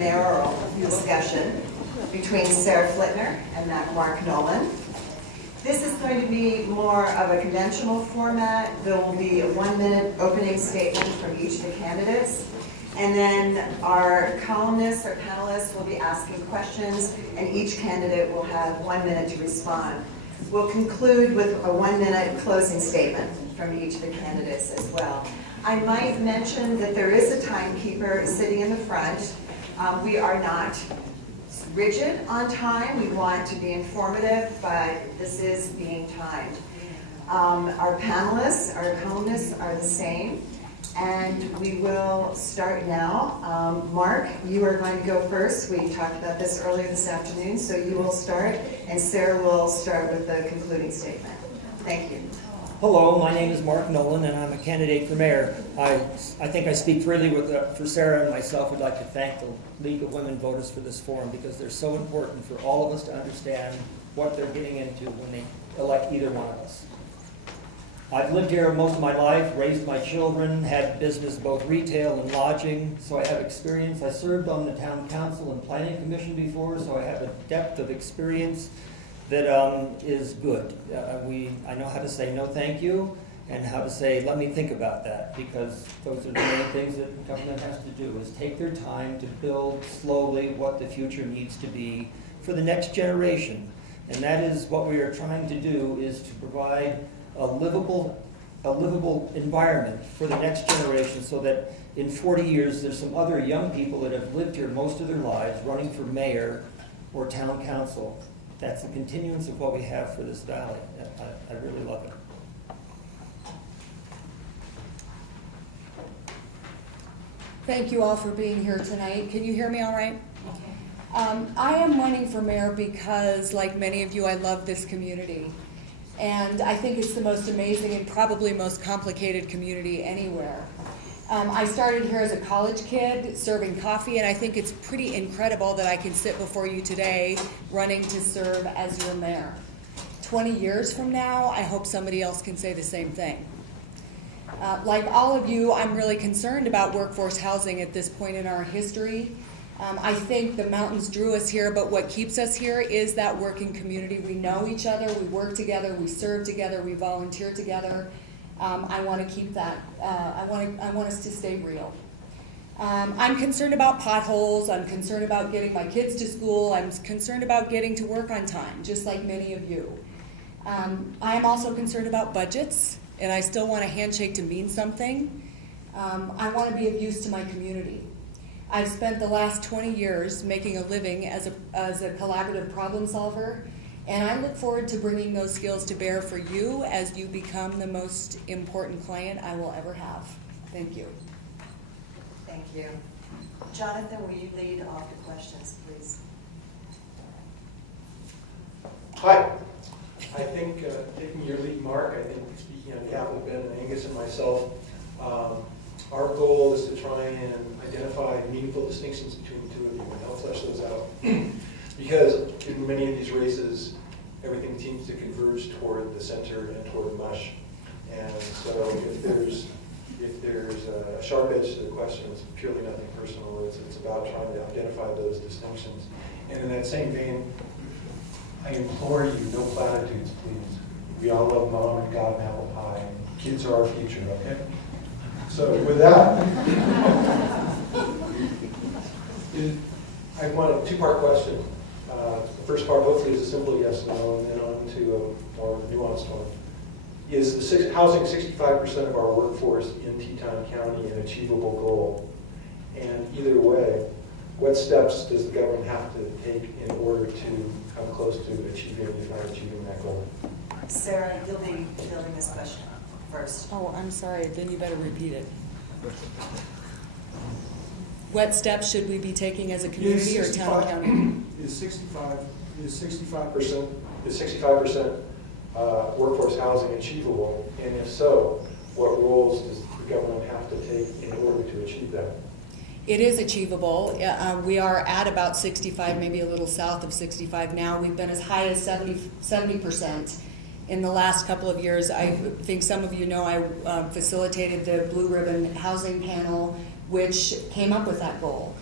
Mayoral discussion between Sara Flitner and Mark Nowlin. This is going to be more of a conventional format. There will be a 1-minute opening statement from each of the candidates, and then our columnists, our panelists will be asking questions, and each candidate will have 1 minute to respond. We'll conclude with a 1-minute closing statement from each of the candidates as well. I might mention that there is a timekeeper sitting in the front. We are not rigid on time. We want to be informative, but this is being timed. Our panelists, our columnists are the same, and we will start now. Mark, you are going to go first. We talked about this earlier this afternoon, so you will start, and Sara will start with the concluding statement. Thank you. Hello, my name is Mark Nowlin, and I'm a candidate for mayor. I think I speak freely for Sara and myself. We'd like to thank the League of Women Voters for this forum because they're so important for all of us to understand what they're getting into when they elect either one of us. I've lived here most of my life, raised my children, had business both retail and lodging, so I have experience. I served on the town council and planning commission before, so I have a depth of experience that is good. I know how to say no thank you and how to say let me think about that, because those are the main things that government has to do, is take their time to build slowly what the future needs to be for the next generation. And that is what we are trying to do, is to provide a livable environment for the next generation, so that in 40 years there's some other young people that have lived here most of their lives running for mayor or town council. That's the continuance of what we have for this valley. I really love it. Thank you all for being here tonight. Can you hear me all right? I am running for mayor because, like many of you, I love this community. And I think it's the most amazing and probably most complicated community anywhere. I started here as a college kid serving coffee, and I think it's pretty incredible that I can sit before you today running to serve as your mayor. 20 years from now, I hope somebody else can say the same thing. Like all of you, I'm really concerned about workforce housing at this point in our history. I think the mountains drew us here, but what keeps us here is that working community. We know each other, we work together, we serve together, we volunteer together. I want to keep that. I want us to stay real. I'm concerned about potholes. I'm concerned about getting my kids to school. I'm concerned about getting to work on time, just like many of you. I am also concerned about budgets, and I still want a handshake to mean something. I want to be of use to my community. I've spent the last 20 years making a living as a collaborative problem solver. And I look forward to bringing those skills to bear for you as you become the most important client I will ever have. Thank you. Thank you. Jonathan, will you lead off the questions, please? Hi. I think, taking your lead, Mark, I think speaking on behalf of Ben and Angus and myself, our goal is to try and identify meaningful distinctions between the two of you, and I'll flesh those out. Because in many of these races, everything seems to converge toward the center and toward mush. And so if there's a sharp edge to the question, it's purely nothing personal. It's about trying to identify those distinctions. And in that same vein, I implore you, no platitudes, please. We all love mom and God and apple pie. Kids are our future, okay? So with that, I want a two-part question. The first part hopefully is a simple yes or no, and then on to a more nuanced one. Is the housing 65% of our workforce in Teton County an achievable goal? And either way, what steps does the government have to take in order to come close to achieving, if not achieving, that goal? Sara, you'll be fielding this question first. Oh, I'm sorry. Then you better repeat it. What steps should we be taking as a community or town county? Is 65% workforce housing achievable? And if so, what roles does the government have to take in order to achieve that? It is achievable. We are at about 65, maybe a little south of 65 now. We've been as high as 70% in the last couple of years. I think some of you know I facilitated the Blue Ribbon Housing Panel, which came up with that goal.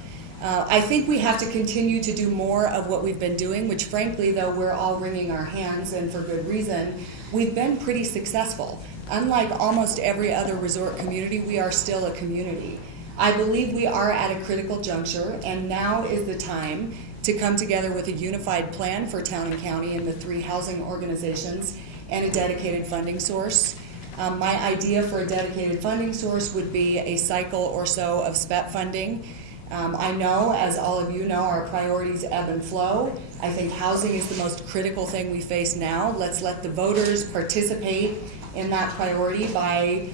I think we have to continue to do more of what we've been doing, which frankly, though we're all wringing our hands, and for good reason, we've been pretty successful. Unlike almost every other resort community, we are still a community. I believe we are at a critical juncture, and now is the time to come together with a unified plan for town and county and the 3 housing organizations and a dedicated funding source. My idea for a dedicated funding source would be a cycle or so of SPET funding. I know, as all of you know, our priorities ebb and flow. I think housing is the most critical thing we face now. Let's let the voters participate in that priority by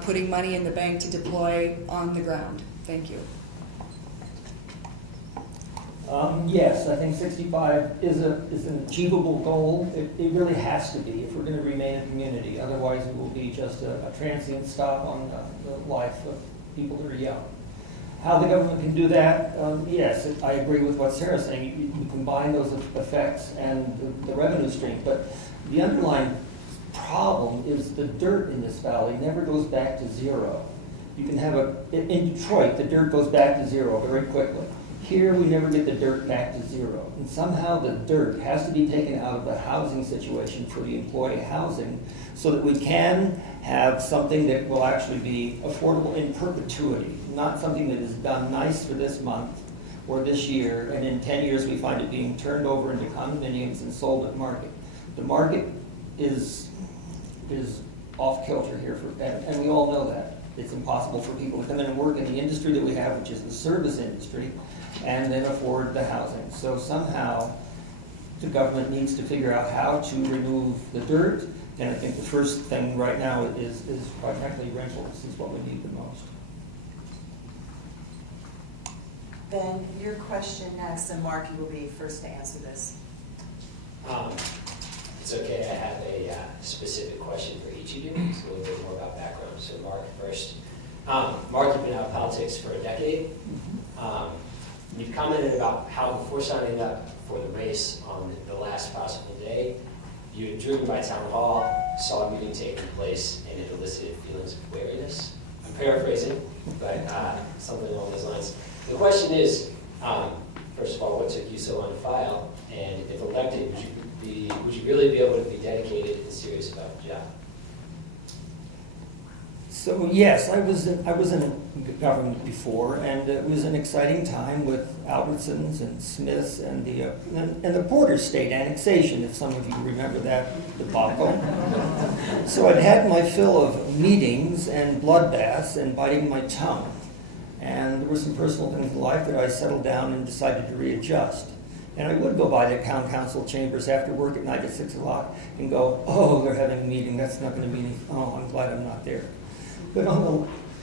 putting money in the bank to deploy on the ground. Thank you. Yes, I think 65 is an achievable goal. It really has to be if we're going to remain a community. Otherwise, it will be just a transient stop on the life of people that are young. How the government can do that, yes, I agree with what Sara's saying. You combine those effects and the revenue stream, but the underlying problem is the dirt in this valley never goes back to zero. You can have in Detroit, the dirt goes back to zero very quickly. Here, we never get the dirt back to zero. And somehow the dirt has to be taken out of the housing situation for the employee housing so that we can have something that will actually be affordable in perpetuity, not something that is done nice for this month or this year, and in 10 years we find it being turned over into condominiums and sold at market. The market is off kilter here, and we all know that. It's impossible for people to come in and work in the industry that we have, which is the service industry, and then afford the housing. So somehow the government needs to figure out how to remove the dirt, and I think the first thing right now is quite frankly rentals is what we need the most. Ben, your question next, and Mark, you will be first to answer this. It's okay, I have a specific question for each of you. It's a little bit more about background. So Mark first. Mark, you've been out of politics for a decade. You've commented about how before signing up for the race on the last possible day, you had driven by town hall, saw a meeting taking place, and it elicited feelings of wariness. I'm paraphrasing, but something along those lines. The question is, first of all, what took you so long to file? And if elected, would you really be able to be dedicated and serious about the job? So yes, I was in government before, and it was an exciting time with Albertsons and Smiths and the border state annexation, if some of you remember that debacle. So I'd had my fill of meetings and bloodbaths and biting my tongue, and there were some personal things in life that I settled down and decided to readjust. And I would go by the town council chambers after work at night at 6 o'clock and go, oh, they're having a meeting, that's not going to be any, oh, I'm glad I'm not there. But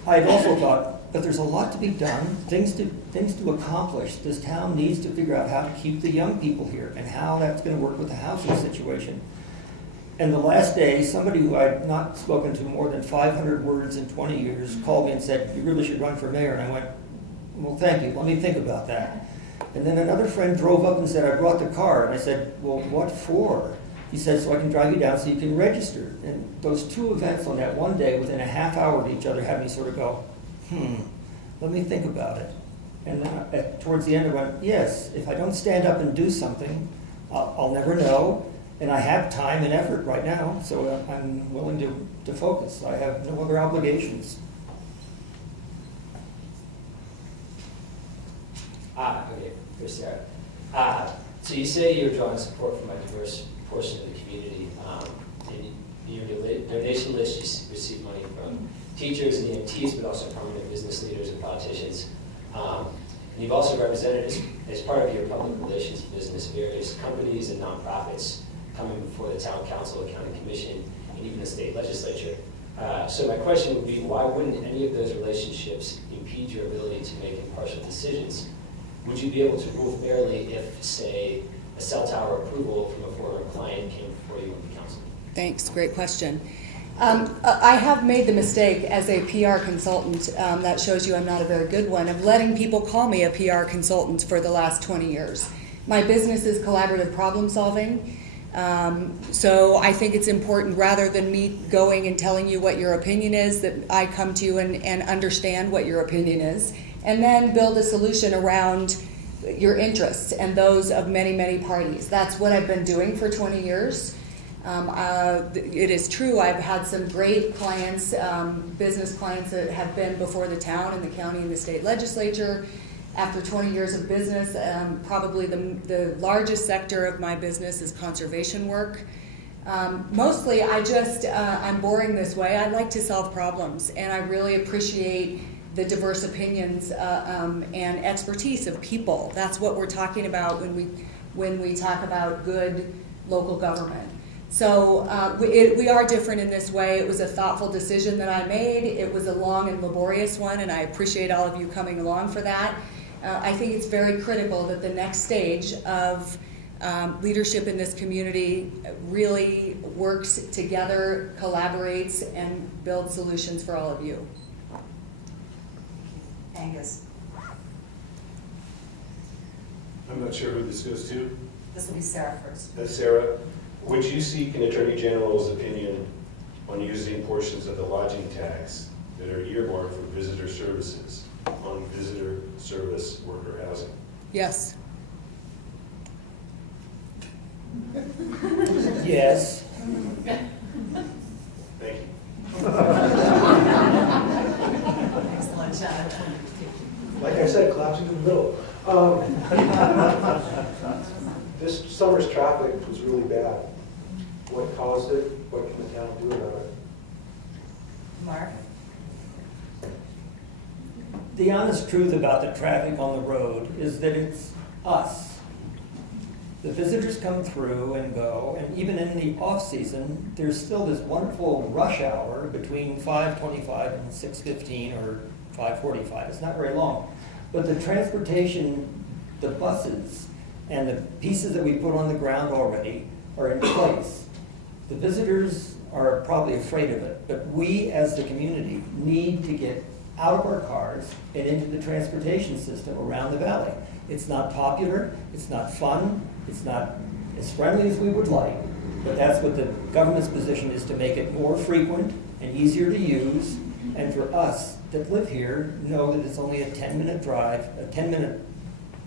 I'd also thought, but there's a lot to be done, things to accomplish. This town needs to figure out how to keep the young people here and how that's going to work with the housing situation. And the last day, somebody who I'd not spoken to more than 500 words in 20 years called me and said, you really should run for mayor. And I went, well, thank you, let me think about that. And then another friend drove up and said, I brought the car. And I said, well, what for? He said, so I can drive you down so you can register. And those two events on that one day within a half hour of each other had me sort of go, let me think about it. And then towards the end I went, yes, if I don't stand up and do something, I'll never know. And I have time and effort right now, so I'm willing to focus. I have no other obligations. Okay, for Sara. So you say you're drawing support from a diverse portion of the community. In your donation list, you receive money from teachers and EMTs, but also prominent business leaders and politicians. And you've also represented, as part of your public relations business, various companies and nonprofits coming before the town council, the county commission, and even the state legislature. So my question would be, why wouldn't any of those relationships impede your ability to make impartial decisions? Would you be able to rule fairly if, say, a cell tower approval from a former client came before you in the council? Thanks, great question. I have made the mistake as a PR consultant, that shows you I'm not a very good one, of letting people call me a PR consultant for the last 20 years. My business is collaborative problem solving, so I think it's important, rather than me going and telling you what your opinion is, that I come to you and understand what your opinion is and then build a solution around your interests and those of many, many parties. That's what I've been doing for 20 years. It is true, I've had some great clients, business clients that have been before the town and the county and the state legislature. After 20 years of business, probably the largest sector of my business is conservation work. Mostly, I'm boring this way. I like to solve problems, and I really appreciate the diverse opinions and expertise of people. That's what we're talking about when we talk about good local government. So we are different in this way. It was a thoughtful decision that I made. It was a long and laborious one, and I appreciate all of you coming along for that. I think it's very critical that the next stage of leadership in this community really works together, collaborates, and builds solutions for all of you. Angus, I'm not sure who this goes to. this will be Sara first. That's Sara. Would you seek an Attorney General's opinion on using portions of the lodging tax that are earmarked for visitor services on visitor service worker housing? Yes. Yes. Thank you. Excellent, Jonathan. Like I said, collapsing in the middle. This summer's traffic was really bad. What caused it? What can the town do about it? Mark? The honest truth about the traffic on the road is that it's us. The visitors come through and go, and even in the off-season, there's still this wonderful rush hour between 5:25 and 6:15 or 5:45. It's not very long. But the transportation, the buses, and the pieces that we put on the ground already are in place. The visitors are probably afraid of it, but we as the community need to get out of our cars and into the transportation system around the valley. It's not popular, it's not fun, it's not as friendly as we would like, but that's what the government's position is, to make it more frequent and easier to use. And for us that live here, know that it's only a 10-minute drive, a 10-minute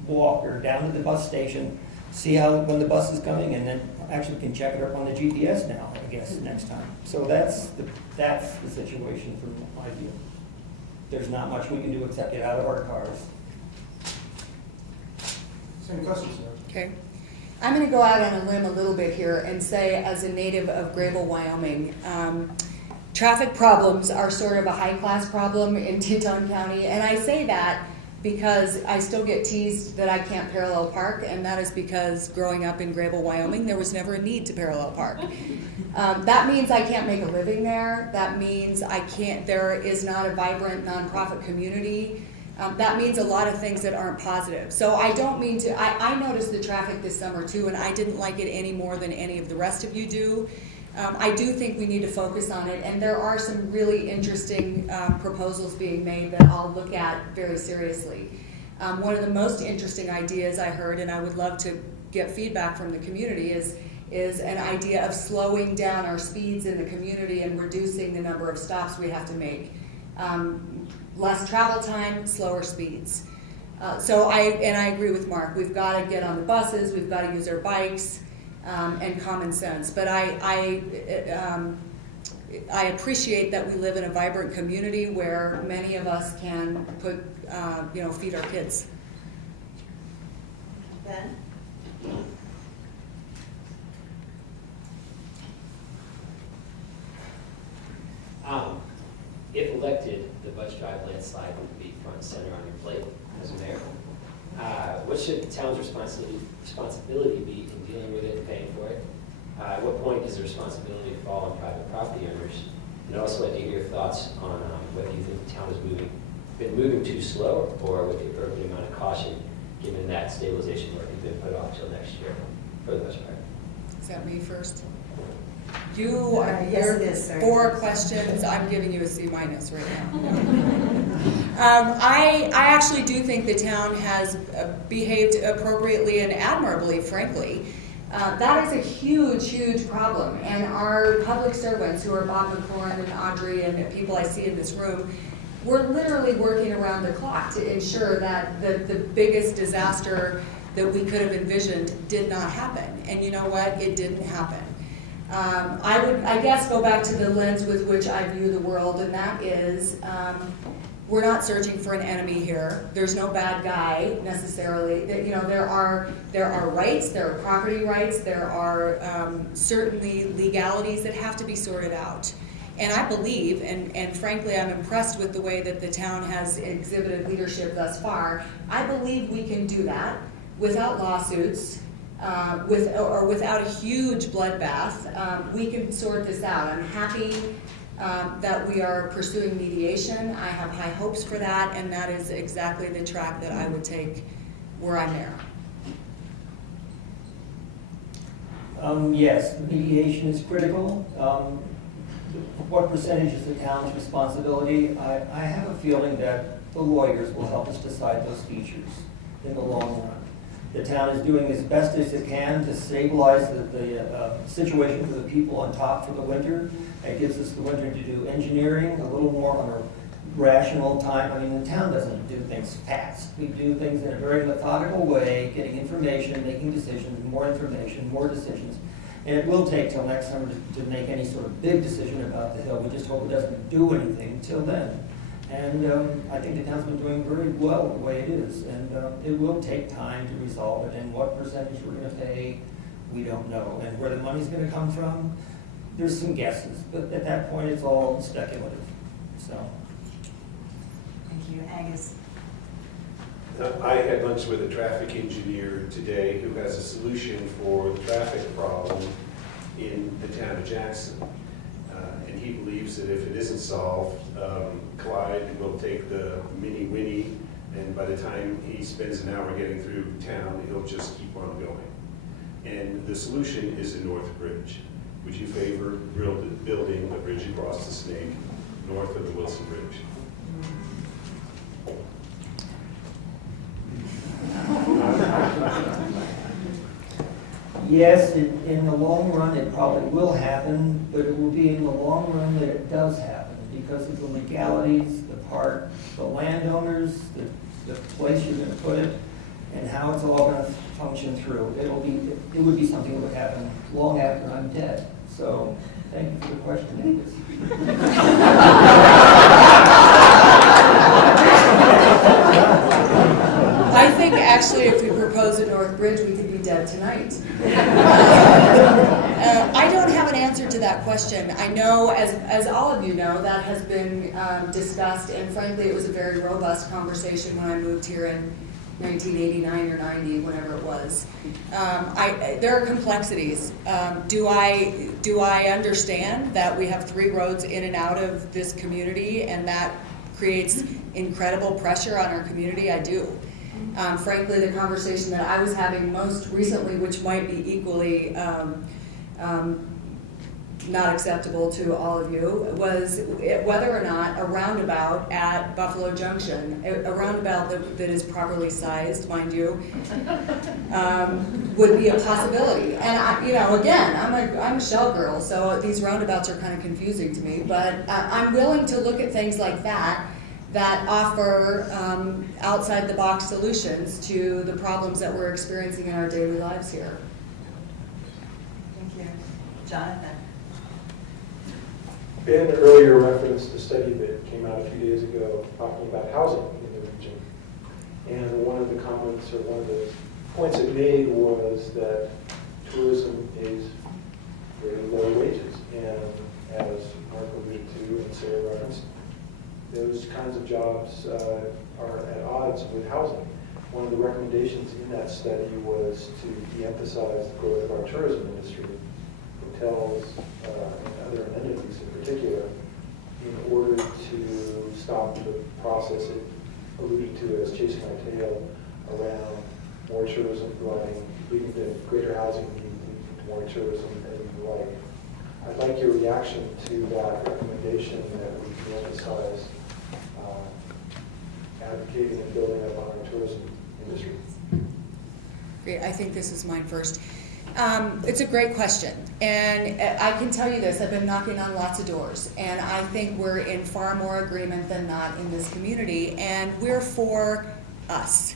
walk or down to the bus station, see when the bus is coming, and then actually can check it up on the GPS now, I guess, next time. So that's the situation from my view. There's not much we can do except get out of our cars. Same question, sir. Okay. I'm going to go out on a limb a little bit here and say, as a native of Grable, Wyoming, traffic problems are sort of a high-class problem in Teton County, and I say that because I still get teased that I can't parallel park, and that is because growing up in Grable, Wyoming, there was never a need to parallel park. That means I can't make a living there. That means there is not a vibrant nonprofit community. That means a lot of things that aren't positive. So I don't mean to, I noticed the traffic this summer too, and I didn't like it any more than any of the rest of you do. I do think we need to focus on it, and there are some really interesting proposals being made that I'll look at very seriously. One of the most interesting ideas I heard, and I would love to get feedback from the community, is an idea of slowing down our speeds in the community and reducing the number of stops we have to make. Less travel time, slower speeds. So I agree with Mark. We've got to get on the buses, we've got to use our bikes, and common sense. But I appreciate that we live in a vibrant community where many of us can feed our kids. Ben? If elected, the Budge Drive landslide would be front and center on your plate as mayor. What should the town's responsibility be in dealing with it and paying for it? At what point does the responsibility fall on private property owners? And I'd also like to hear your thoughts on whether you think the town has been moving too slow, or with the appropriate amount of caution, given that stabilization work has been put off till next year for the most part. Is that me first? Yes, it is, sir. 4 questions. I'm giving you a C- right now. I actually do think the town has behaved appropriately and admirably, frankly. That is a huge, huge problem. And our public servants, who are Bob McLaurin and Audrey and people I see in this room, we're literally working around the clock to ensure that the biggest disaster that we could have envisioned did not happen. And you know what? It didn't happen. I would, I guess, go back to the lens with which I view the world, and that is, we're not searching for an enemy here. There's no bad guy necessarily. You know, there are rights, there are property rights, there are certainly legalities that have to be sorted out. And I believe, and frankly, I'm impressed with the way that the town has exhibited leadership thus far. I believe we can do that without lawsuits, without a huge bloodbath. We can sort this out. I'm happy that we are pursuing mediation. I have high hopes for that, and that is exactly the track that I would take were I mayor. Yes, mediation is critical. What percentage is the town's responsibility? I have a feeling that the lawyers will help us decide those features in the long run. The town is doing as best as it can to stabilize the situation for the people on top for the winter. It gives us the winter to do engineering a little more on a rational time. I mean, the town doesn't do things fast. We do things in a very methodical way, getting information, making decisions, more information, more decisions. And it will take till next summer to make any sort of big decision about the hill. We just hope it doesn't do anything until then. And I think the town's been doing very well the way it is. And it will take time to resolve it. And what percentage we're going to pay, we don't know. And where the money's going to come from, there's some guesses. But at that point, it's all speculative. So. Thank you. Angus? I had lunch with a traffic engineer today who has a solution for the traffic problem in the town of Jackson. And he believes that if it isn't solved, Clyde will take the mini Winnie, and by the time he spends an hour getting through town, he'll just keep on going. And the solution is the North Bridge. Would you favor building a bridge across the Snake north of the Wilson Bridge? Yes, in the long run, it probably will happen, but it will be in the long run that it does happen because of the legalities, the landowners, the place you're going to put it, and how it's all going to function through. It would be something that would happen long after I'm dead. So, thank you for the question, Angus. I think actually if we propose a North Bridge, we could be dead tonight. I don't have an answer to that question. I know, as all of you know, that has been discussed, and frankly, it was a very robust conversation when I moved here in 1989 or 90, whenever it was. There are complexities. Do I understand that we have 3 roads in and out of this community, and that creates incredible pressure on our community? I do. Frankly, the conversation that I was having most recently, which might be equally not acceptable to all of you, was whether or not a roundabout at Buffalo Junction, a roundabout that is properly sized, mind you, would be a possibility. And again, I'm a Shell girl, so these roundabouts are kind of confusing to me. But I'm willing to look at things like that offer outside-the-box solutions to the problems that we're experiencing in our daily lives here. Thank you. Jonathan? Ben earlier referenced a study that came out a few days ago talking about housing in the region. And one of the comments, or one of the points it made, was that tourism is very low wages. And as Mark alluded to and Sara referenced, those kinds of jobs are at odds with housing. One of the recommendations in that study was to de-emphasize the growth of our tourism industry, hotels and other amenities in particular, in order to stop the process it alluded to as chasing our tail around more tourism leading to greater housing need, leading to more tourism and the like. I'd like your reaction to that recommendation that we de-emphasize advocating and building up on our tourism industry. Great, I think this is mine first. It's a great question, and I can tell you this, I've been knocking on lots of doors, and I think we're in far more agreement than not in this community, and we're for us.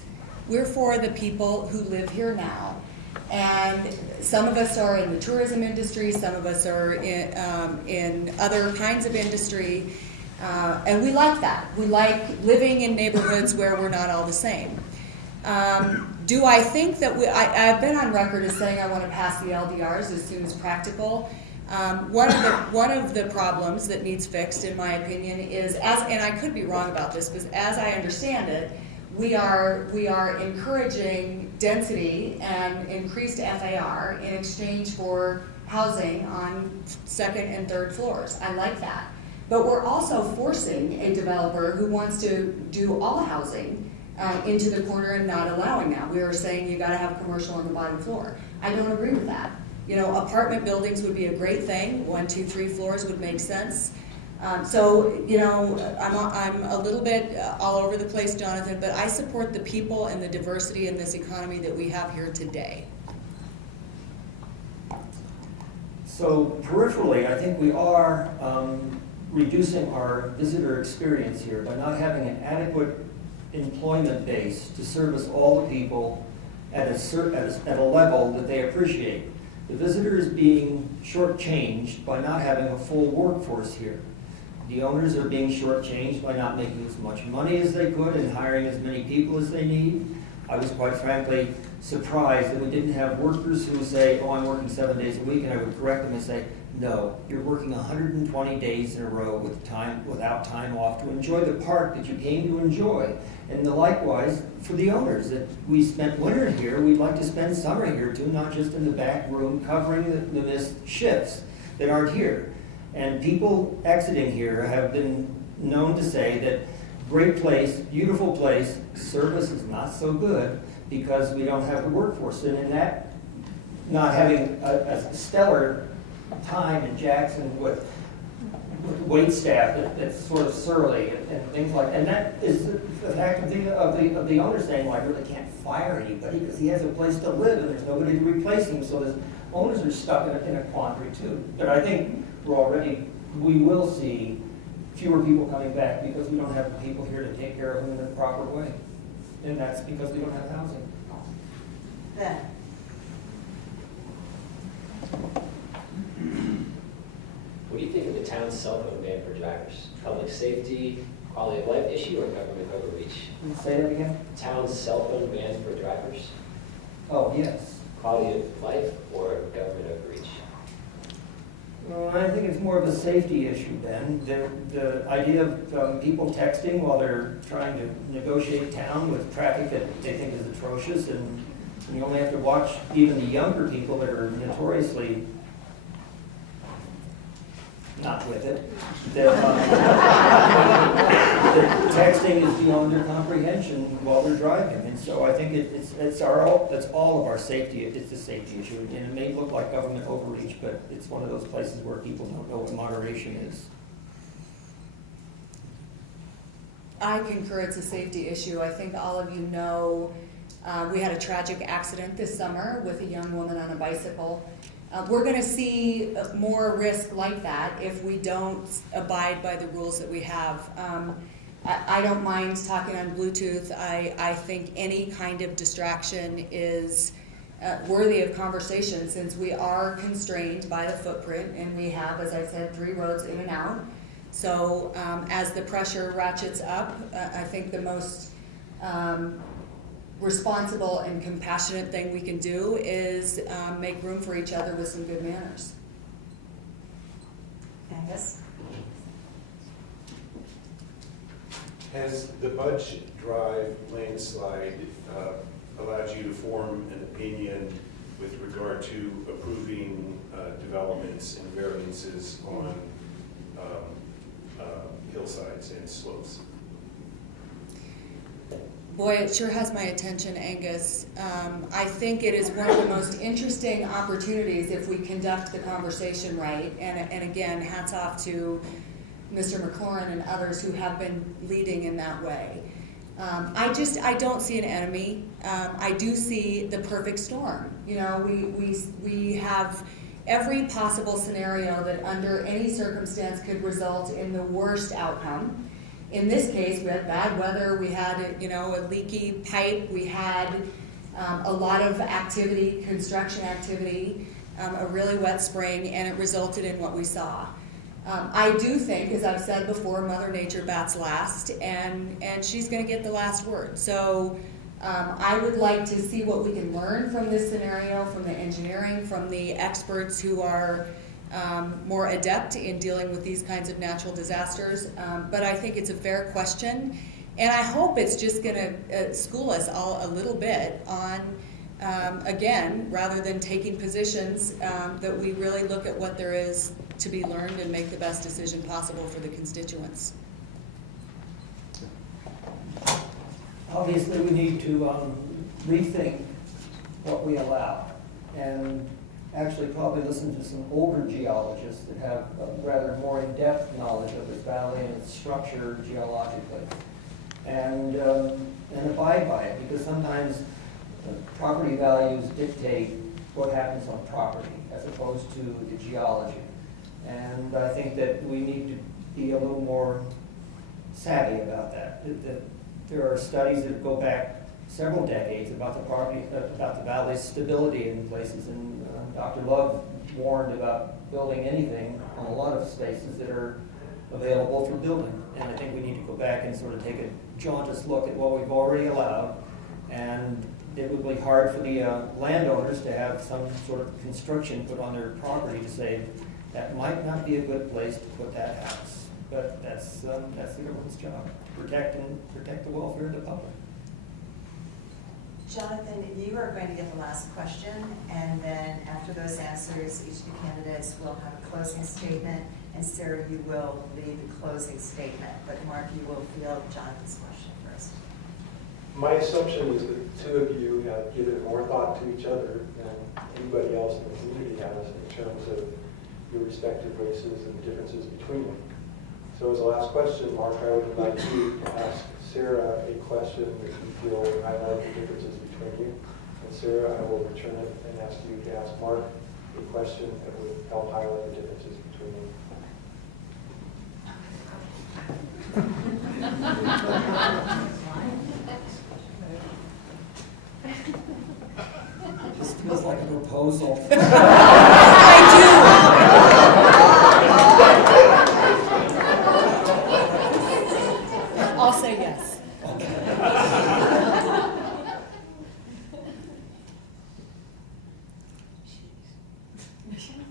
We're for the people who live here now, and some of us are in the tourism industry, some of us are in other kinds of industry, and we like that. We like living in neighborhoods where we're not all the same. Do I think that I've been on record as saying I want to pass the LDRs as soon as practical. One of the problems that needs fixed, in my opinion, is, and I could be wrong about this, but as I understand it, we are encouraging density and increased FAR in exchange for housing on second and third floors. I like that. But we're also forcing a developer who wants to do all housing into the corner and not allowing that. We are saying you gotta have commercial on the bottom floor. I don't agree with that. You know, apartment buildings would be a great thing. 1, 2, 3 floors would make sense. So, you know, I'm a little bit all over the place, Jonathan, but I support the people and the diversity in this economy that we have here today. So peripherally, I think we are reducing our visitor experience here by not having an adequate employment base to service all the people at a level that they appreciate. The visitor is being shortchanged by not having a full workforce here. The owners are being shortchanged by not making as much money as they could and hiring as many people as they need. I was quite frankly surprised that we didn't have workers who say, oh, I'm working 7 days a week, and I would correct them and say, no, you're working 120 days in a row without time off to enjoy the park that you came to enjoy. And likewise for the owners, that we spent winter here, we'd like to spend summer here too, not just in the back room covering the missed shifts that aren't here. And people exiting here have been known to say that great place, beautiful place, service is not so good because we don't have the workforce. And in that, not having a stellar time in Jackson with wait staff that's sort of surly and things like that. And that is the fact of the owner saying, well, I really can't fire anybody because he has a place to live and there's nobody to replace him. So the owners are stuck in a quandary too. But I think we will see fewer people coming back because we don't have the people here to take care of them in the proper way. And that's because we don't have housing. Ben. What do you think of the town's cell phone ban for drivers? Public safety, quality of life issue, or government overreach? Say that again? Town's cell phone ban for drivers? Oh, yes. Quality of life or government overreach? Well, I think it's more of a safety issue, Ben. The idea of people texting while they're trying to negotiate town with traffic that they think is atrocious, and you only have to watch even the younger people that are notoriously not with it. That texting is beyond their comprehension while they're driving, and so I think it's all of our safety. It's a safety issue, and it may look like government overreach, but it's one of those places where people don't know what moderation is. I concur it's a safety issue. I think all of you know we had a tragic accident this summer with a young woman on a bicycle. We're going to see more risk like that if we don't abide by the rules that we have. I don't mind talking on Bluetooth. I think any kind of distraction is worthy of conversation since we are constrained by the footprint and we have, as I said, 3 roads in and out. So as the pressure ratchets up, I think the most responsible and compassionate thing we can do is make room for each other with some good manners. Angus? Has the Budge Drive landslide allowed you to form an opinion with regard to approving developments and variances on hillsides and slopes? Boy, it sure has my attention, Angus. I think it is one of the most interesting opportunities if we conduct the conversation right. And again, hats off to Mr. McLaurin and others who have been leading in that way. I don't see an enemy. I do see the perfect storm. You know, we have every possible scenario that under any circumstance could result in the worst outcome. In this case, we had bad weather, we had, you know, a leaky pipe, we had a lot of activity, construction activity, a really wet spring, and it resulted in what we saw. I do think, as I've said before, Mother Nature bats last, and she's going to get the last word. So I would like to see what we can learn from this scenario, from the engineering, from the experts who are more adept in dealing with these kinds of natural disasters. But I think it's a fair question, and I hope it's just going to school us all a little bit on, again, rather than taking positions, that we really look at what there is to be learned and make the best decision possible for the constituents. Obviously, we need to rethink what we allow, and actually probably listen to some older geologists that have a rather more in-depth knowledge of this valley and its structure geologically, and abide by it, because sometimes property values dictate what happens on property as opposed to the geology. And I think that we need to be a little more savvy about that. That there are studies that go back several decades about the property, about the valley's stability in places, and Dr. Love warned about building anything on a lot of spaces that are available for building. And I think we need to go back and sort of take a jaundiced look at what we've already allowed, and it would be hard for the landowners to have some sort of construction put on their property to say that might not be a good place to put that house. But that's the government's job, to protect the welfare of the public. Jonathan, you are going to get the last question, and then after those answers, each of the candidates will have a closing statement, and Sarah, you will lead the closing statement. But Mark, you will field Jonathan's question first. My assumption is that the two of you have given more thought to each other than anybody else in the community has in terms of your respective races and the differences between them. So as a last question, Mark, I would like you to ask Sarah a question that you feel would highlight the differences between you. And Sarah, I will return it and ask you to ask Mark a question that would help highlight the differences between you. This feels like a proposal. I'll say yes.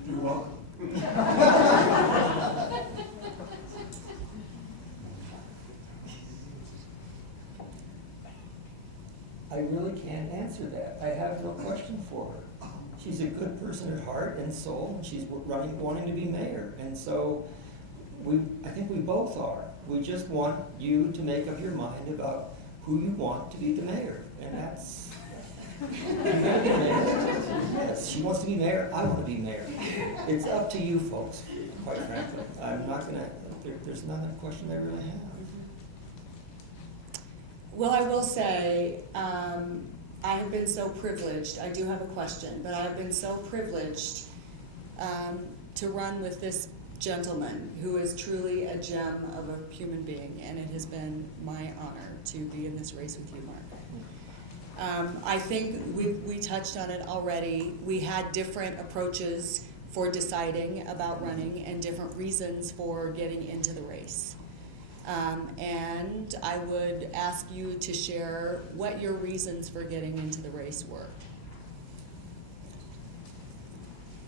You're welcome. I really can't answer that. I have no question for her. She's a good person at heart and soul, and she's wanting to be mayor. And so I think we both are. We just want you to make up your mind about who you want to be the mayor. And that's, yes, she wants to be mayor, I want to be mayor. It's up to you folks, quite frankly. I'm not gonna, there's not a question I really have. Well, I will say, I have been so privileged, I do have a question, but I have been so privileged to run with this gentleman who is truly a gem of a human being, and it has been my honor to be in this race with you, Mark. I think we touched on it already. We had different approaches for deciding about running and different reasons for getting into the race. And I would ask you to share what your reasons for getting into the race were.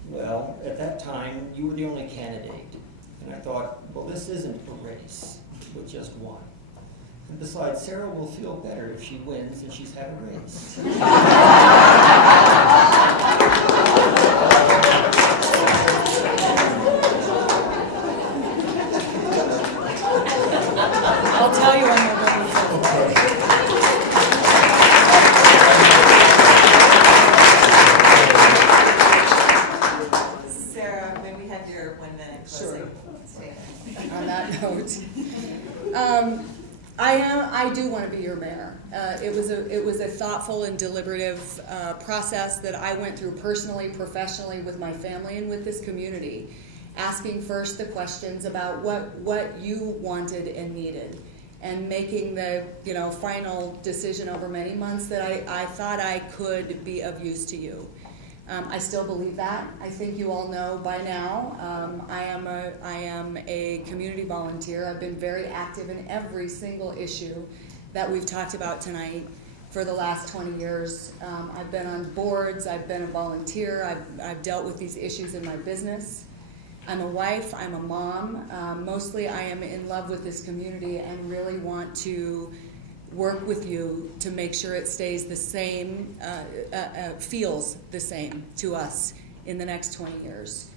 Well, at that time, you were the only candidate. And I thought, well, this isn't a race with just one. And besides, Sara will feel better if she wins and she's had a race. I'll tell you on November 5th. Sarah, may we have your 1 minute closing Sure. statement? On that note. I do want to be your mayor. It was a thoughtful and deliberative process that I went through personally, professionally, with my family and with this community, asking first the questions about what you wanted and needed, and making the final decision over many months that I thought I could be of use to you. I still believe that. I think you all know by now. I am a community volunteer. I've been very active in every single issue that we've talked about tonight for the last 20 years. I've been on boards. I've been a volunteer. I've dealt with these issues in my business. I'm a wife. I'm a mom. Mostly, I am in love with this community and really want to work with you to make sure it stays the same, feels the same to us in the next 20 years.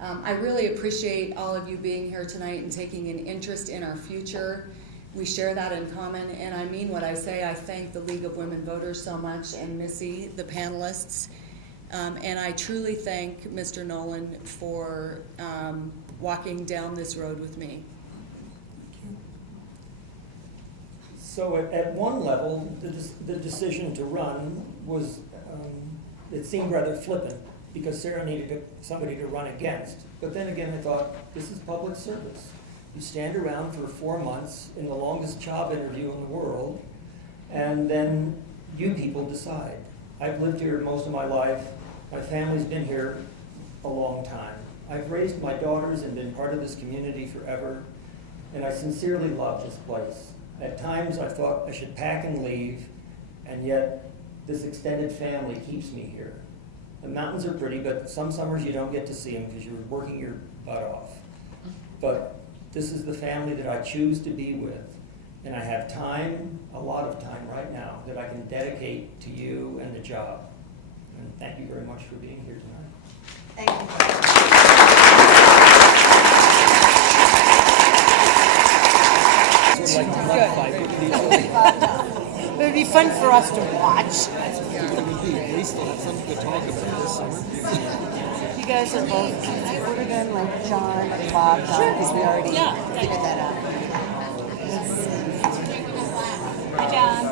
I really appreciate all of you being here tonight and taking an interest in our future. We share that in common, and I mean what I say. I thank the League of Women Voters so much, and Missy, the panelists, and I truly thank Mr. Nowlin for walking down this road with me. So at one level, the decision to run was, it seemed rather flippant, because Sara needed somebody to run against. But then again, I thought, this is public service. You stand around for 4 months in the longest job interview in the world, and then you people decide. I've lived here most of my life. My family's been here a long time. I've raised my daughters and been part of this community forever, and I sincerely love this place. At times I thought I should pack and leave, and yet this extended family keeps me here. The mountains are pretty, but some summers you don't get to see them because you're working your butt off. But this is the family that I choose to be with, and I have time, a lot of time right now, that I can dedicate to you and the job. And thank you very much for being here tonight. Thank you. It would be fun for us to watch. At least they'll have something to talk about this summer. You guys are both. Can I order them like John and Bob? Because we already figured that out. Hi, John.